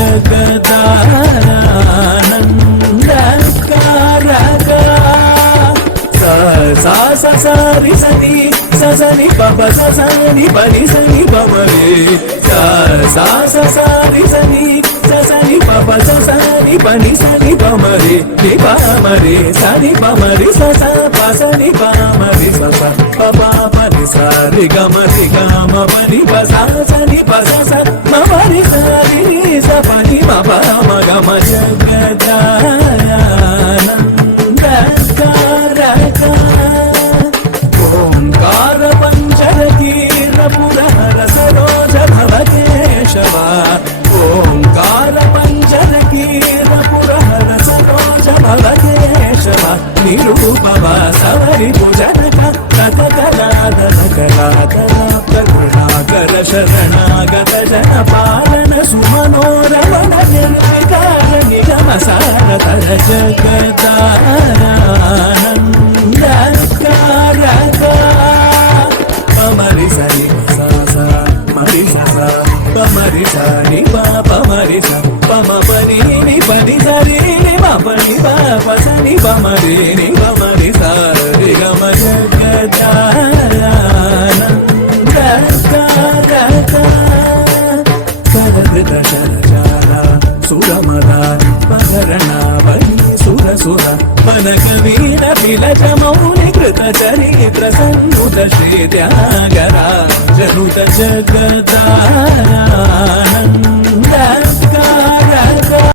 जगदानन्दकारका सा सा सा रि सनि स सनि पप स सनि पनि सनि पम रे सा सा सा रि सनि स सनि पप स सनि पनि सनि पम रे नि पम रे सनि पम रे स स प सनि पम रे स स प प प रे स रे ग म पनि प स सनि प स स म रे स रे स पनि म प म ग म जगदानन्दकारका ओंकार पंचरकीर पुरहर सरोज भव केशव ओंकार पंचरकीर पुरहर सरोज भव केशव निरूपव सवरि भुजनक करुणाकर शरणागत जन पालन सुमनोरवन निर्विकार निगम सारतर जगदानन्दकारका पमरि सनि सा सा मरि सा पमरि सनि पमरि सा पम पनि नि पनि सरि नि म पनि प सनि पमरि नि पमरि सा रे ग म जगदानन्दकारका करदृत शरचारा सुरमदा पगरणावली सुरसुर मनकवीर पिलक मौनि कृत चरित्र सन्नुत श्री त्यागराजनुत जगदानन्दकारका